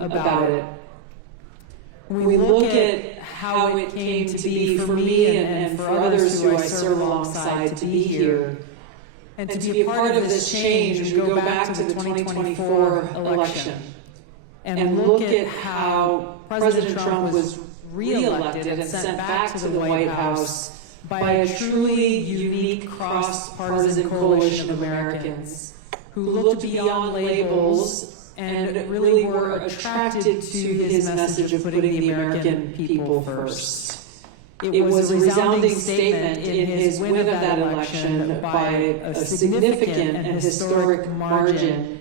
about it. When we look at how it came to be for me and for others who I serve alongside to be here, and to be a part of this change, we go back to the 2024 election and look at how President Trump was re-elected and sent back to the White House by a truly unique cross-partisan coalition of Americans who looked beyond labels and really were attracted to his message of putting the American people first. It was a resounding statement in his win of that election by a significant and historic margin,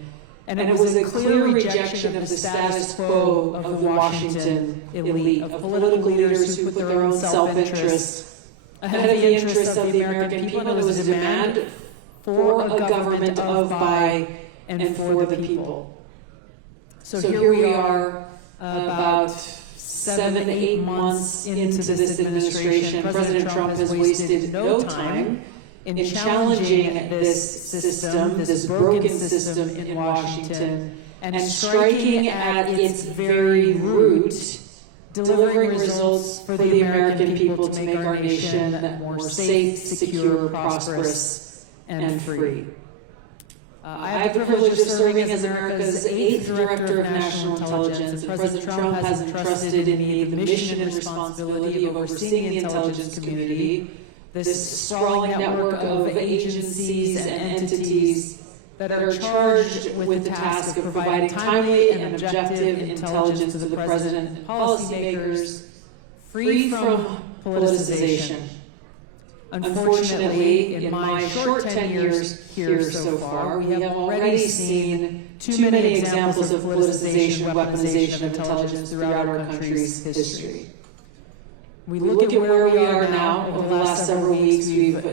and it was a clear rejection of the status quo of the Washington elite, of political leaders who put their own self-interest ahead of the interests of the American people. There was a demand for a government of, by, and for the people. So here we are, about 7 to 8 months into this administration. President Trump has wasted no time in challenging this system, this broken system in Washington, and striking at its very root, delivering results for the American people to make our nation more safe, secure, prosperous, and free. I have the privilege of serving as America's 8th Director of National Intelligence, and President Trump has entrusted in me the mission and responsibility of overseeing the intelligence community, this sprawling network of agencies and entities that are charged with the task of providing timely and objective intelligence to the President and policymakers, free from politicization. Unfortunately, in my short 10 years here so far, we have already seen too many examples of politicization and weaponization of intelligence throughout our country's history. We look at where we are now. Over the last several weeks, we've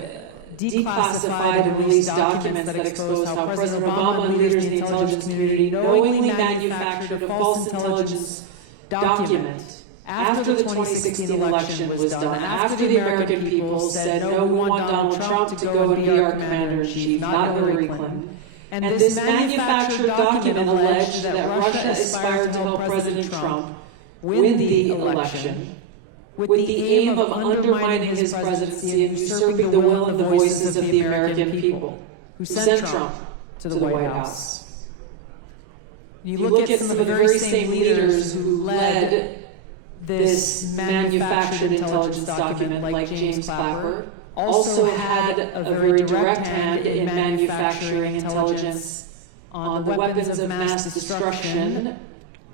declassified and released documents that expose how President Obama and leaders in the intelligence community knowingly manufactured a false intelligence document after the 2016 election was done, after the American people said, no, we want Donald Trump to go and be our commander-in-chief, not Hillary Clinton. And this manufactured document alleged that Russia aspired to help President Trump win the election with the aim of undermining his presidency and usurping the will and the voices of the American people who sent Trump to the White House. You look at some of the very same leaders who led this manufactured intelligence document, like James Clapper, also had a very direct hand in manufacturing intelligence on the weapons of mass destruction,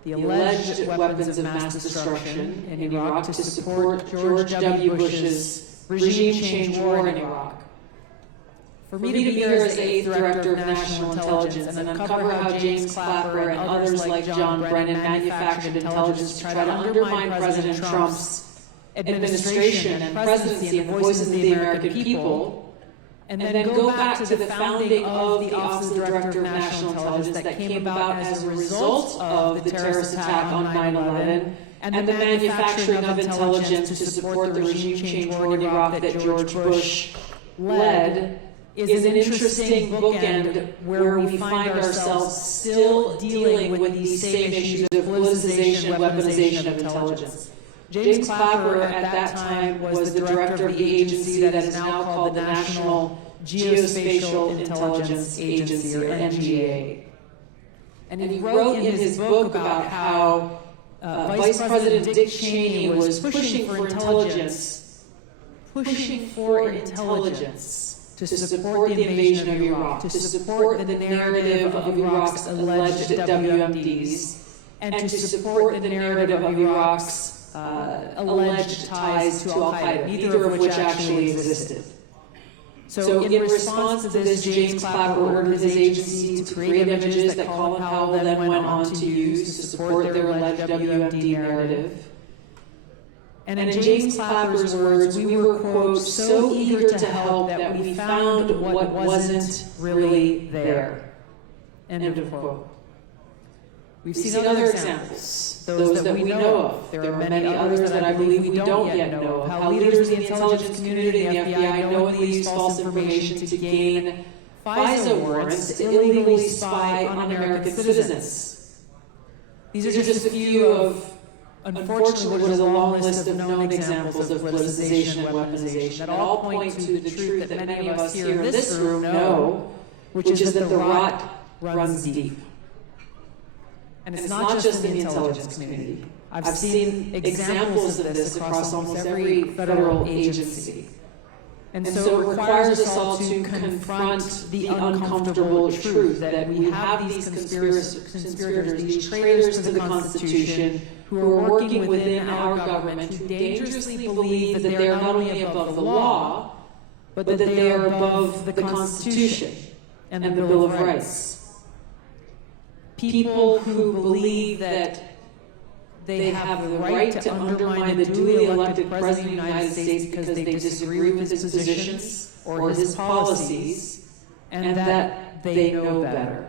the alleged weapons of mass destruction in Iraq to support George W. Bush's regime change war in Iraq. For me to be here as 8th Director of National Intelligence and uncover how James Clapper and others like John Brennan manufactured intelligence to try to undermine President Trump's administration and presidency and the voices of the American people, and then go back to the founding of the Office of the Director of National Intelligence that came about as a result of the terrorist attack on 9/11 and the manufacturing of intelligence to support the regime change war in Iraq that George Bush led, is an interesting bookend where we find ourselves still dealing with these same issues of politicization and weaponization of intelligence. James Clapper at that time was the director of the agency that is now called the National Geospatial Intelligence Agency, or NGA. And he wrote in his book about how Vice President Dick Cheney was pushing for intelligence to support the invasion of Iraq, to support the narrative of Iraq's alleged WMDs, and to support the narrative of Iraq's alleged ties to al-Qaeda, neither of which actually existed. So in response to this, James Clapper ordered his agency to create images that Colin Powell then went on to use to support their alleged WMD narrative. And in James Clapper's words, we were, quote, so eager to help that we found what wasn't really there, end of quote. We've seen other examples, those that we know of. There are many others that I believe we don't yet know of, how leaders in the intelligence community and the FBI knowingly use false information to gain FISA warrants to illegally spy on American citizens. These are just a few of, unfortunately, what is a long list of known examples of politicization and weaponization that all point to the truth that many of us here in this room know, which is that the rot runs deep. And it's not just in the intelligence community. I've seen examples of this across almost every federal agency. And so it requires us all to confront the uncomfortable truth that we have these conspirators, these traitors to the Constitution, who are working within our government, who dangerously believe that they are not only above the law, but that they are above the Constitution and the Bill of Rights. People who believe that they have the right to undermine the duly elected President of the United States because they disagree with his positions or his policies, and that they know better.